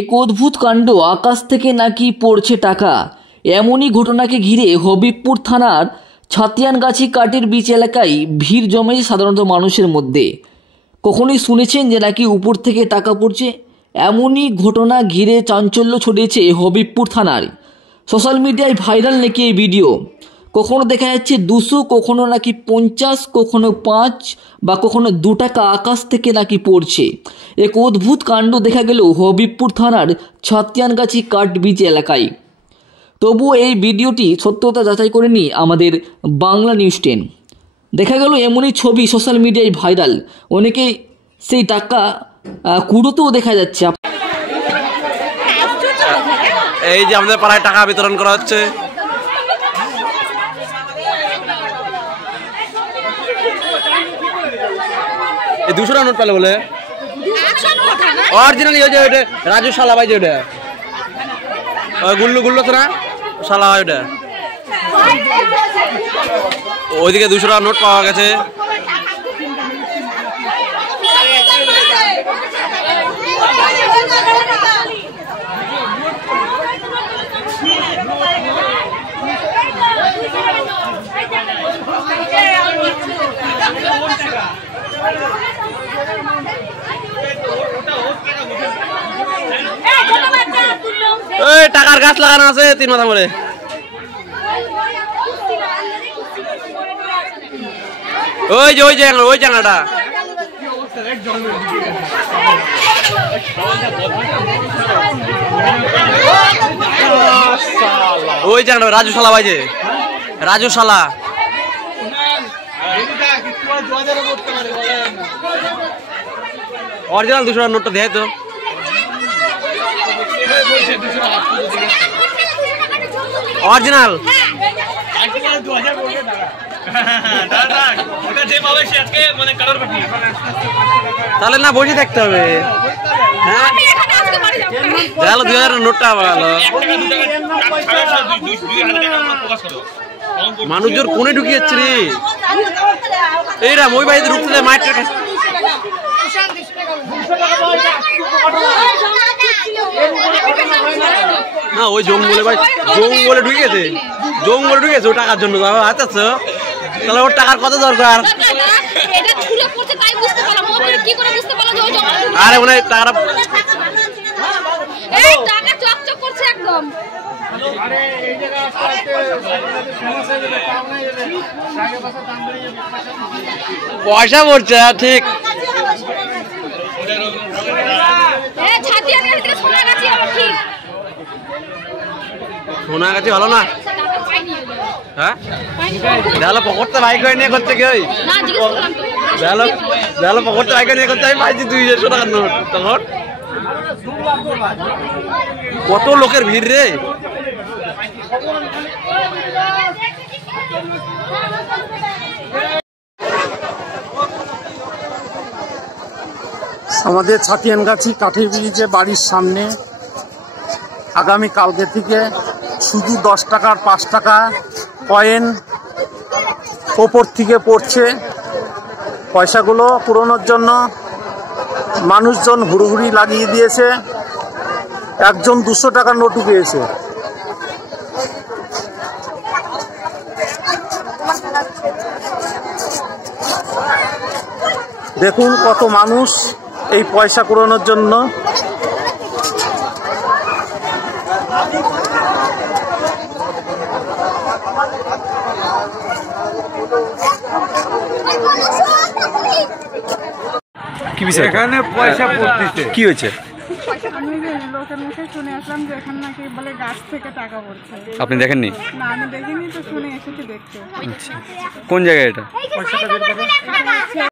এক অদ্ভুত কাণ্ড, আকাশ থেকে নাকি পড়ছে টাকা। এমনই ঘটনাকে ঘিরে হবিবপুর থানার ছাতিয়ানগাছি কাঠের বীচ এলাকায় ভিড় জমেছে সাধারণত মানুষের মধ্যে। কখনোই শুনেছেন যে নাকি উপর থেকে টাকা পড়ছে? এমনই ঘটনা ঘিরে চাঞ্চল্য ছড়িয়েছে হবিবপুর থানার। সোশ্যাল মিডিয়ায় ভাইরাল নাকি এই ভিডিও। কখনো দেখা যাচ্ছে 200, কখনো নাকি 50, কখনো 5 বা কখনো 2 টাকা আকাশ থেকে নাকি পড়ছে। এক অদ্ভুত কাণ্ড দেখা গেল হবিবপুর থানার ছাতিয়ানগাছি কাঠ বীচ এলাকায়। তবুও এই ভিডিওটি সত্যতা যাচাই করেনি আমাদের বাংলা নিউজ 10। দেখা গেল এমনই ছবি সোশ্যাল মিডিয়ায় ভাইরাল। অনেকে সেই টাকা কুড়োতেও দেখা যাচ্ছে। এই যে আমাদের পাড়ায় টাকা বিতরণ করা হচ্ছে। এই 200 টাকা নোট পেলে বলে অরিজিনালি ওই যে ওটা রাজু শালা ভাই, যে ওটা গুল্লু গুল্লো তো না শালা ভাই, ওটা ওইদিকে 200 টাকা নোট পাওয়া গেছে। টাকার গাছ লাগানো আছে 3 মাথা করে। ওই যে ওই জায়গাটা ওই জায়গাটা রাজু শালা ভাই, যে রাজু শালা। অরিজিনাল 200 টাকার নোটটা দেয় তো। অরিজিনাল তাহলে না বসে থাকতে হবে। হ্যাঁ 2000 নোটটা ভালো। মানুষজন কোনে ঢুকিয়ে যাচ্ছে রে, এইরা ওই বাড়িতে ঢুকতে মাইট না, ওই জঙ্গলে ভাই, জঙ্গলে ঢুকেছে ও টাকার জন্য। আচ্ছা তাহলে ওর টাকার কত দরকার? আরে মনে হয় টাকাটা পয়সা পড়ছে ঠিক। সোনাগাছি ভালো না? হ্যাঁ দেখালো পকড়তে বাইক হয়ে নিয়ে করতে কেউ দেখালো পকড়তে বাইক নিয়ে করতে। আমি পাইছি 200 টাকার নোট। তখন কত লোকের ভিড় রে। আমাদের ছাতিয়ানগাছি কাঠের ব্রিজে বাড়ির সামনে আগামী কালকে থেকে শুধু 10 টাকার 5 টাকা কয়েন ওপর থেকে পড়ছে। পয়সাগুলো পুরোনোর জন্য মানুষজন হুড়োহুড়ি লাগিয়ে দিয়েছে। একজন 200 টাকার নোটও পেয়েছে। দেখুন কত মানুষ এই পয়সা কুড়ানোর জন্য। কি বিষয় এখানে পয়সা পড়তেছে? কি হয়েছে? আমি লোকের মুখে শুনে আসলাম যে এখানে নাকি বলে গাছ থেকে টাকা পড়ছে। আপনি দেখেননি? না আমি দেখিনি, তো শুনে এসেছি দেখতে। কোন জায়গায় এটা?